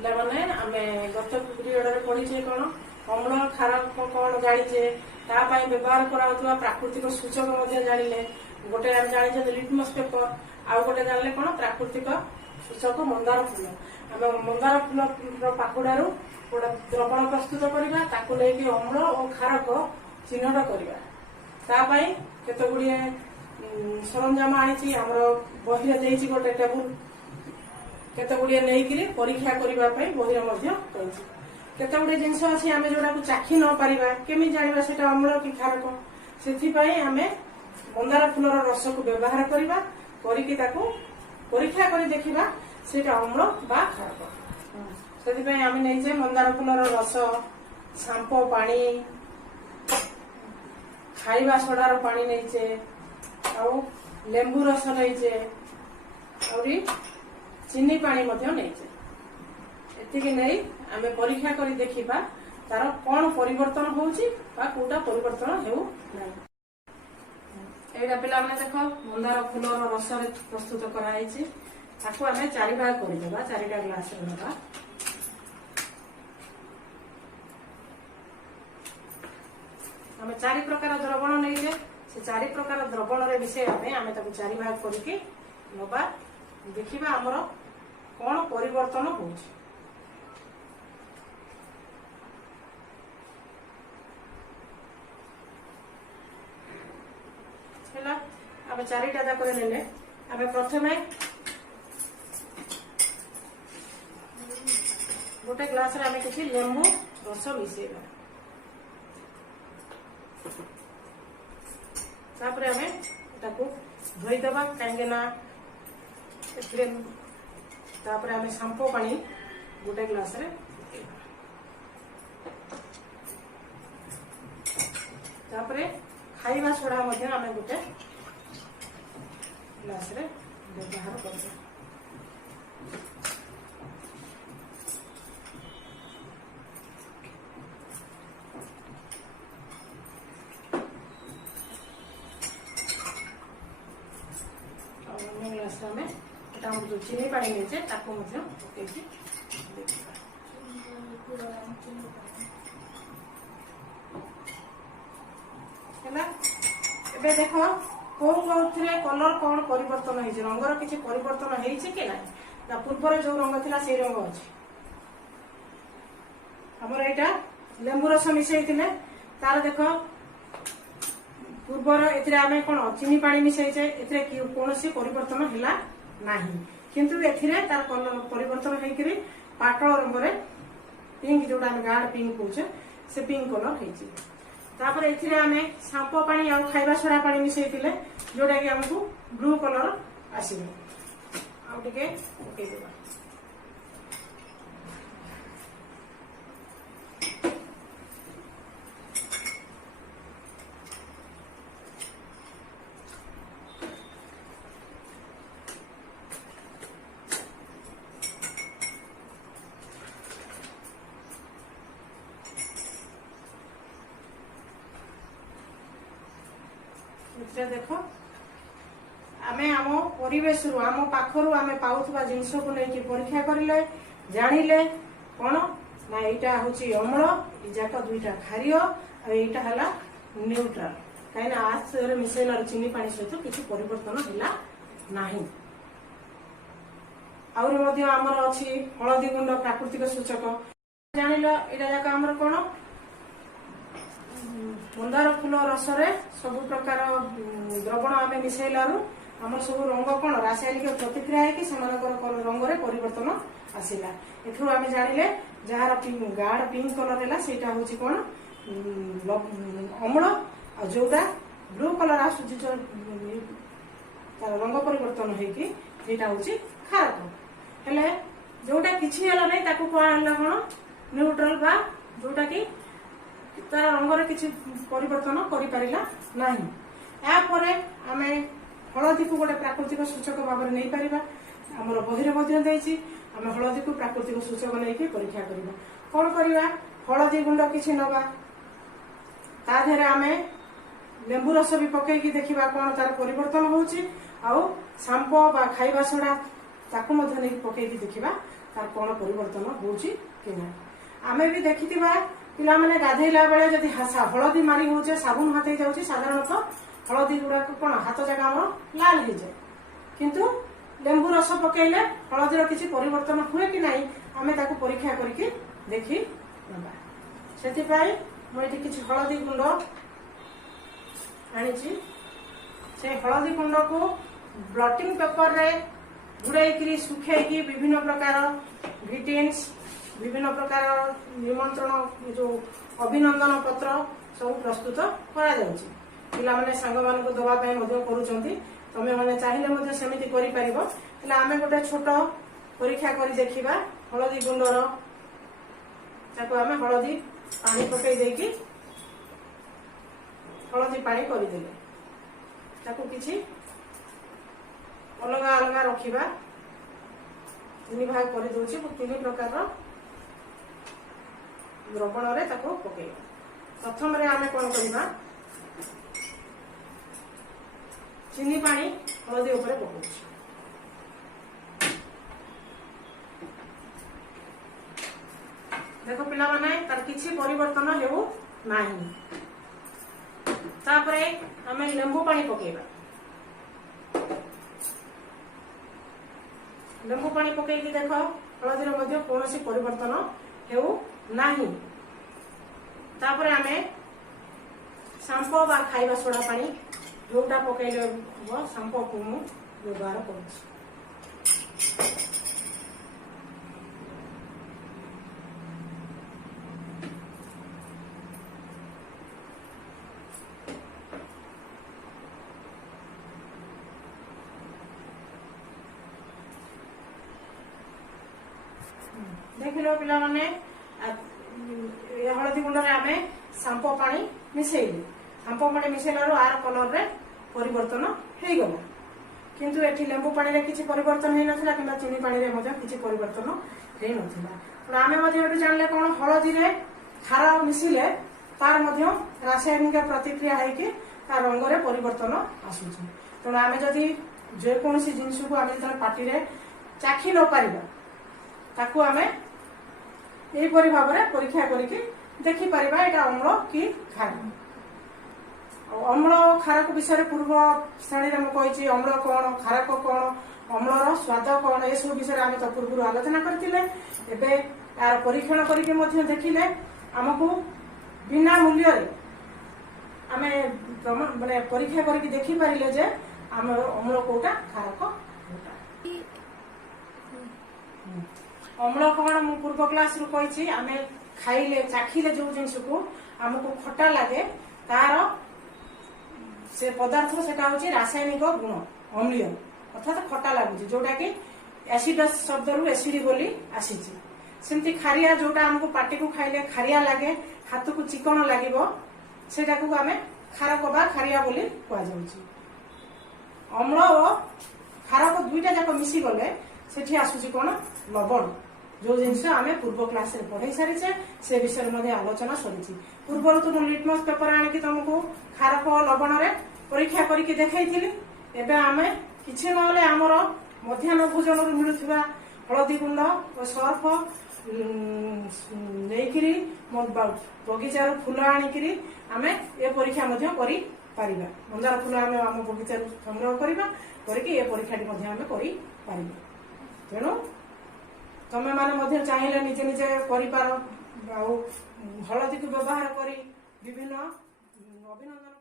ପିଲାମାନେ ଆମେ ଗତ ପିରିୟଡରେ ପଢିଛେ କଣ ଅମ୍ଳ କ୍ଷାର କଣ ଜାଣିଛେ ତା ପାଇଁ ବ୍ୟବହାର କରାଯାଉଥିବା ପ୍ରାକୃତିକ ସୂଚକ ମଧ୍ୟ ଜାଣିଲେ। ଗୋଟେ ଆମେ ଜାଣିଛେ ଲିଟମସ୍ ପେପର, ଆଉ ଗୋଟେ ଜାଣିଲେ କଣ ପ୍ରାକୃତିକ ସୂଚକ ମନ୍ଦାର ଫୁଲ। ଆମେ ମନ୍ଦାର ଫୁଲର ପାଖୁଡାରୁ ଗୋଟେ ଦ୍ରବଣ ପ୍ରସ୍ତୁତ କରିବା, ତାକୁ ନେଇକି ଅମ୍ଳ ଓ କ୍ଷାରକ ଚିହ୍ନଟ କରିବା। ତା ପାଇଁ କେତେ ଗୁଡିଏ ସରଞ୍ଜାମ ଆଣିଛି, ଆମର ବହିରେ ଦେଇଛି ଗୋଟେ ଟେବୁଲ, କେତେ ଗୁଡିଏ ନେଇକିରି ପରୀକ୍ଷା କରିବା ପାଇଁ ବହିରେ ମଧ୍ୟ କହିଛି। କେତେ ଗୁଡିଏ ଜିନିଷ ଅଛି ଆମେ ଯୋଉଟାକୁ ଚାଖି ନ ପାରିବା, କେମିତି ଜାଣିବା ସେଟା ଅମ୍ଳ କି କ୍ଷାରକ? ସେଥିପାଇଁ ଆମେ ମନ୍ଦାର ଫୁଲର ରସକୁ ବ୍ୟବହାର କରିବା, କରିକି ତାକୁ ପରୀକ୍ଷା କରି ଦେଖିବା ସେଟା ଅମ୍ଳ ବା କ୍ଷାରକ। ସେଥିପାଇଁ ଆମେ ନେଇଛେ ମନ୍ଦାର ଫୁଲର ରସ, ସାମ୍ପ ପାଣି, ଖାଇବା ସୋଡାର ପାଣି ନେଇଛେ, ଆଉ ଲେମ୍ବୁ ରସ ନେଇଛେ, ଆହୁରି ଚିନି ପାଣି ମଧ୍ୟ ନେଇଛେ। ଏତିକି ନେଇ ଆମେ ପରୀକ୍ଷା କରି ଦେଖିବା ତାର କଣ ପରିବର୍ତ୍ତନ ହଉଛି ବା କୋଉଟା ପରିବର୍ତ୍ତନ ହେଉ ନାହିଁ। ଏଇଟା ପିଲାମାନେ ଦେଖ ମନ୍ଦାର ଫୁଲର ରସରେ ପ୍ରସ୍ତୁତ କରାଯାଇଛି। ତାକୁ ଆମେ 4 ଭାଗ କରିଦେବା, 4ଟା ଗ୍ଲାସରେ ନେବା। ଆମେ 4 ପ୍ରକାର ଦ୍ରବଣ ନେଇଛେ, ସେ 4 ପ୍ରକାର ଦ୍ରବଣରେ ମିଶେଇବା ପାଇଁ ଆମେ ତାକୁ 4 ଭାଗ କରିକି ନବା, ଦେଖିବା ଆମର କଣ ପରିବର୍ତ୍ତନ ହଉଛି। ହେଲା, ଆମେ 4ଟା ଯାକରେ ନେଲେ ଆମେ ପ୍ରଥମେ ଗୋଟେ ଗ୍ଲାସରେ ଆମେ କିଛି ଲେମ୍ବୁ ରସ ମିଶେଇବା। ତାପରେ ଆମେ ତାକୁ ଧୋଇଦେବା, କାହିଁକି ନା ଏଥିରେ ତାପରେ ଆମେ ସାମ୍ପୋ ପାଣି ଗୋଟେ ଗ୍ଲାସରେ ପକେଇବା। ତାପରେ ଖାଇବା ସୋଡା ମଧ୍ୟ ଆମେ ଗୋଟେ ଗ୍ଲାସରେ ବ୍ୟବହାର କରିବା। ଆମେ ଏଟା ଆମର ଯୋଉ ଚିନି ପାଣି ନେଇଛେ ତାକୁ ମଧ୍ୟ ପକେଇକି ଦେଖିବା। ହେଲା, ଏବେ ଦେଖ କୋଉଥିରେ କଲର କଣ ପରିବର୍ତ୍ତନ ହେଇଛି, ରଙ୍ଗର କିଛି ପରିବର୍ତ୍ତନ ହେଇଛି କି ନାହିଁ? ନା ପୂର୍ବର ଯୋଉ ରଙ୍ଗ ଥିଲା ସେଇ ରଙ୍ଗ ଅଛି। ଆମର ଏଇଟା ଲେମ୍ବୁ ରସ ମିଶେଇଥିଲେ, ତାର ଦେଖ ପୂର୍ବର ଏଥିରେ ଆମେ କଣ ଚିନି ପାଣି ମିଶେଇଛେ, ଏଥିରେ କୌଣସି ପରିବର୍ତ୍ତନ ହେଲା ନାହିଁ। କିନ୍ତୁ ଏଥିରେ ତାର କଲର ପରିବର୍ତ୍ତନ ହେଇକିରି ପାଟଳ ରଙ୍ଗରେ ପିଙ୍କ, ଯୋଉଟା ଆମେ ଗାଢ ପିଙ୍କ କହୁଛେ, ସେ ପିଙ୍କ କଲର ହେଇଛି। ତାପରେ ଏଥିରେ ଆମେ ସାମ୍ପ ପାଣି ଆଉ ଖାଇବା ସୋଡା ପାଣି ମିଶେଇଥିଲେ, ଯୋଉଟା କି ଆମକୁ ବ୍ଲୁ କଲର ଆସିବ। ଆଉ ଟିକେ ପକେଇଦେବା। ଦେଖ ଆମେ ଆମ ପରିବେଶରୁ, ଆମ ପାଖରୁ ଆମେ ପାଉଥିବା ଜିନିଷକୁ ନେଇକି ପରୀକ୍ଷା କରିଲେ ଜାଣିଲେ କଣ ନା ଏଇଟା ହଉଛି ଅମ୍ଳ, ଏଇ ଯାକ 2ଟା କ୍ଷାରୀୟ, ଆଉ ଏଇଟା ହେଲା ନ୍ୟୁଟ୍ରାଲ। କାହିଁକିନା ଆର୍ଥରେ ମିଶେଇଲାରୁ ଚିନି ପାଣି ସହିତ କିଛି ପରିବର୍ତ୍ତନ ହେଲା ନାହିଁ। ଆହୁରି ମଧ୍ୟ ଆମର ଅଛି ହଳଦୀ ଗୁଣ୍ଡ, ପ୍ରାକୃତିକ ସୂଚକ। ଜାଣିଲ ଏଇଟା ଯାକ ଆମର କଣ ମନ୍ଦାର ଫୁଲ ରସରେ ସବୁ ପ୍ରକାର ଦ୍ରବଣ ଆମେ ମିଶେଇଲାରୁ ଆମର ସବୁ ରଙ୍ଗ କଣ ରାସାୟନିକ ପ୍ରତିକ୍ରିୟା ହେଇକି ସେମାନଙ୍କର ରଙ୍ଗରେ ପରିବର୍ତ୍ତନ ଆସିଲା। ଏଥିରୁ ଆମେ ଜାଣିଲେ ଯାହାର ଗାଢ ପିଙ୍କ କଲର ହେଲା ସେଇଟା ହଉଛି କଣ ଅମ୍ଳ, ଆଉ ଯୋଉଟା ବ୍ଲୁ କଲର ଆସୁଛି ତାର ରଙ୍ଗ ପରିବର୍ତ୍ତନ ହେଇକି ସେଇଟା ହଉଛି କ୍ଷାରକ। ହେଲେ ଯୋଉଟା କିଛି ହେଲା ନାହିଁ ତାକୁ କୁହାହେଲା କଣ ନ୍ୟୁଟ୍ରାଲ, ବା ଯୋଉଟା କି ତାର ରଙ୍ଗରେ କିଛି ପରିବର୍ତ୍ତନ କରିପାରିଲା ନାହିଁ। ଏହାପରେ ଆମେ ହଳଦୀକୁ ଗୋଟେ ପ୍ରାକୃତିକ ସୂଚକ ଭାବରେ ନେଇପାରିବା। ଆମର ବହିରେ ମଧ୍ୟ ଦେଇଛି, ଆମେ ହଳଦୀକୁ ପ୍ରାକୃତିକ ସୂଚକ ନେଇକି ପରୀକ୍ଷା କରିବା। କଣ କରିବା, ହଳଦୀ ଗୁଣ୍ଡ କିଛି ନବା, ତା ଦେହରେ ଆମେ ଲେମ୍ବୁ ରସ ବି ପକେଇକି ଦେଖିବା କଣ ତାର ପରିବର୍ତ୍ତନ ହଉଛି, ଆଉ ସାମ୍ପ ବା ଖାଇବା ସୋଡା ତାକୁ ମଧ୍ୟ ନେଇକି ପକେଇକି ଦେଖିବା ତାର କ'ଣ ପରିବର୍ତ୍ତନ ହେଉଛି କି ନାହିଁ। ଆମେ ବି ଦେଖିଥିବା ପିଲାମାନେ ଗାଧେଇଲା ବେଳେ ଯଦି ହଳଦୀ ମାରି ହଉଛେ ସାବୁନ ହାତେଇ ଯାଉଛି ସାଧାରଣତଃ ହଳଦୀ ଗୁଡାକ କ'ଣ ହାତ ଜାଗା ଆମର ଲାଲ ହେଇଯାଏ, କିନ୍ତୁ ଲେମ୍ବୁ ରସ ପକେଇଲେ ହଳଦୀର କିଛି ପରିବର୍ତ୍ତନ ହୁଏ କି ନାହିଁ ଆମେ ତାକୁ ପରୀକ୍ଷା କରିକି ଦେଖି ନେବା। ସେଥିପାଇଁ ମୁଁ ଏଠି କିଛି ହଳଦୀ ଗୁଣ୍ଡ ଆଣିଛି। ସେ ହଳଦୀ ଗୁଣ୍ଡକୁ ବ୍ଲଟିଂ ପେପରରେ ଗୁଡ଼େଇକିରି ଶୁଖେଇକି ବିଭିନ୍ନ ପ୍ରକାର ଗ୍ରିଟିନ୍ସ ବିଭିନ୍ନ ପ୍ରକାର ନିମନ୍ତ୍ରଣ ଯୋଉ ଅଭିନନ୍ଦନ ପତ୍ର ସବୁ ପ୍ରସ୍ତୁତ କରାଯାଉଛି। ପିଲାମାନେ ସାଙ୍ଗମାନଙ୍କୁ ଦେବା ପାଇଁ ମଧ୍ୟ କରୁଛନ୍ତି। ତମେ ମାନେ ଚାହିଁଲେ ମଧ୍ୟ ସେମିତି କରିପାରିବ। ହେଲେ ଆମେ ଗୋଟେ ଛୋଟ ପରୀକ୍ଷା କରି ଦେଖିବା। ହଳଦୀ ଗୁଣ୍ଡର ତାକୁ ଆମେ ହଳଦୀ ପାଣି ପକେଇ ଦେଇକି ହଳଦୀ ପାଣି କରିଦେଲେ ତାକୁ କିଛି ଅଲଗା ଅଲଗା ରଖିବା। 3 ଭାଗ କରିଦେଉଛି। 3 ପ୍ରକାରର ଦ୍ରବଣରେ ତାକୁ ପକେଇବା। ପ୍ରଥମରେ ଆମେ କ'ଣ କରିବା, ଚିନି ପାଣି ହଳଦୀ ଉପରେ ପକଉଛି। ଦେଖ ପିଲାମାନେ ତାର କିଛି ପରିବର୍ତ୍ତନ ହେଉ ନାହିଁ। ତାପରେ ଆମେ ଲେମ୍ବୁ ପାଣି ପକେଇବା। ଲେମ୍ବୁ ପାଣି ପକେଇକି ଦେଖ ହଳଦୀର ମଧ୍ୟ କୌଣସି ପରିବର୍ତ୍ତନ ହେଉ ନାହିଁ। ତାପରେ ଆମେ ସାମ୍ପୋ ବା ଖାଇବା ସୋଡ଼ା ପାଣି ଯୋଉଟା ପକେଇଲେ ହବ ସାମ୍ପୋକୁ ମୁଁ ବ୍ୟବହାର କରୁଛି। ଦେଖିଲ ପିଲାମାନେ ହଳଦୀ ଗୁଣ୍ଡରେ ଆମେ ସାମ୍ପୋ ପାଣି ମିଶେଇଲୁ। ସାମ୍ପୋ ପାଣି ମିଶେଇଲାରୁ ଆର କଲରରେ ପରିବର୍ତ୍ତନ ହେଇଗଲା, କିନ୍ତୁ ଏଠି ଲେମ୍ବୁ ପାଣିରେ କିଛି ପରିବର୍ତ୍ତନ ହେଇନଥିଲା କିମ୍ବା ଚିନି ପାଣିରେ ମଧ୍ୟ କିଛି ପରିବର୍ତ୍ତନ ହେଇନଥିଲା। ଆମେ ମଧ୍ୟ ଏଠୁ ଜାଣିଲେ କ'ଣ, ହଳଦୀରେ ଖାର ମିଶିଲେ ତାର ମଧ୍ୟ ରାସାୟନିକ ପ୍ରତିକ୍ରିୟା ହେଇକି ତା ରଙ୍ଗରେ ପରିବର୍ତ୍ତନ ଆସୁଛି। ତେଣୁ ଆମେ ଯଦି ଯେକୌଣସି ଜିନିଷକୁ ଆମେ ଯେତେବେଳେ ପାଟିରେ ଚାଖି ନ ପାରିବା ତାକୁ ଆମେ ଏହିପରି ଭାବରେ ପରୀକ୍ଷା କରିକି ଦେଖିପାରିବା ଏଇଟା ଅମ୍ଳ କି ଖାର। ଅମ୍ଳ ଖାରକ ବିଷୟରେ ପୂର୍ବ ଶ୍ରେଣୀରେ ମୁଁ କହିଛି ଅମ୍ଳ କ'ଣ, ଖାରକ କ'ଣ, ଅମ୍ଳର ସ୍ୱାଦ କ'ଣ, ଏସବୁ ବିଷୟରେ ଆମେ ତ ପୂର୍ବରୁ ଆଲୋଚନା କରିଥିଲେ। ଏବେ ଏହାର ପରୀକ୍ଷଣ କରିକି ମଧ୍ୟ ଦେଖିଲେ ଆମକୁ ବିନା ମୂଲ୍ୟରେ ଆମେ ମାନେ ପରୀକ୍ଷା କରିକି ଦେଖିପାରିଲେ ଯେ ଆମର ଅମ୍ଳ କୋଉଟା ଖାରକ କୋଉଟା। ଅମ୍ଳ କ'ଣ ମୁଁ ପୂର୍ବ କ୍ଲାସରୁ କହିଛି, ଆମେ ଖାଇଲେ ଚାଖିଲେ ଯୋଉ ଜିନିଷକୁ ଆମକୁ ଖଟା ଲାଗେ ତାର ସେ ପଦାର୍ଥ ସେଟା ହଉଛି ରାସାୟନିକ ଗୁଣ ଅମ୍ଳୀୟ ଅର୍ଥାତ ଖଟା ଲାଗୁଛି, ଯୋଉଟା କି ଏସିଡସ୍ ଶବ୍ଦରୁ ଏସିଡି ବୋଲି ଆସିଛି। ସେମିତି ଖାରିଆ ଯୋଉଟା ଆମକୁ ପାଟିକୁ ଖାଇଲେ ଖାରିଆ ଲାଗେ, ହାତକୁ ଚିକଣ ଲାଗିବ, ସେଇଟାକୁ ଆମେ ଖାରକ ବା ଖାରିଆ ବୋଲି କୁହାଯାଉଛି। ଅମ୍ଳ ଓ ଖାରକ ଦୁଇଟା ଯାକ ମିଶିଗଲେ ସେଠି ଆସୁଛି କ'ଣ, ଲବଣ। ଯୋଉ ଜିନିଷ ଆମେ ପୂର୍ବ କ୍ଲାସରେ ପଢେଇ ସାରିଛେ ସେ ବିଷୟରେ ମଧ୍ୟ ଆଲୋଚନା ସରିଛି। ପୂର୍ବରୁ ତ ମୁଁ ଲିଟମସ୍ ପେପର ଆଣିକି ତମକୁ ଖାରକ ଓ ଲବଣରେ ପରୀକ୍ଷା କରିକି ଦେଖେଇଥିଲି। ଏବେ ଆମେ କିଛି ନହେଲେ ଆମର ମଧ୍ୟାହ୍ନ ଭୋଜନରୁ ମିଳୁଥିବା ହଳଦୀ ଗୁଣ୍ଡ ଓ ସର୍ଫ ନେଇକିରି ବଗିଚାରୁ ଫୁଲ ଆଣିକିରି ଆମେ ଏ ପରୀକ୍ଷା ମଧ୍ୟ କରିପାରିବା। ମନ୍ଦାର ଫୁଲ ଆମେ ଆମ ବଗିଚାରୁ ସଂଗ୍ରହ କରିବା, କରିକି ଏ ପରୀକ୍ଷାଟି ମଧ୍ୟ ଆମେ କରିପାରିବା। ତେଣୁ ତମେ ମାନେ ମଧ୍ୟ ଚାହିଁଲେ ନିଜେ ନିଜେ କରିପାର। ଆଉ ହଳଦୀକୁ ବ୍ୟବହାର କରି ବିଭିନ୍ନ ଅଭିନନ୍ଦନ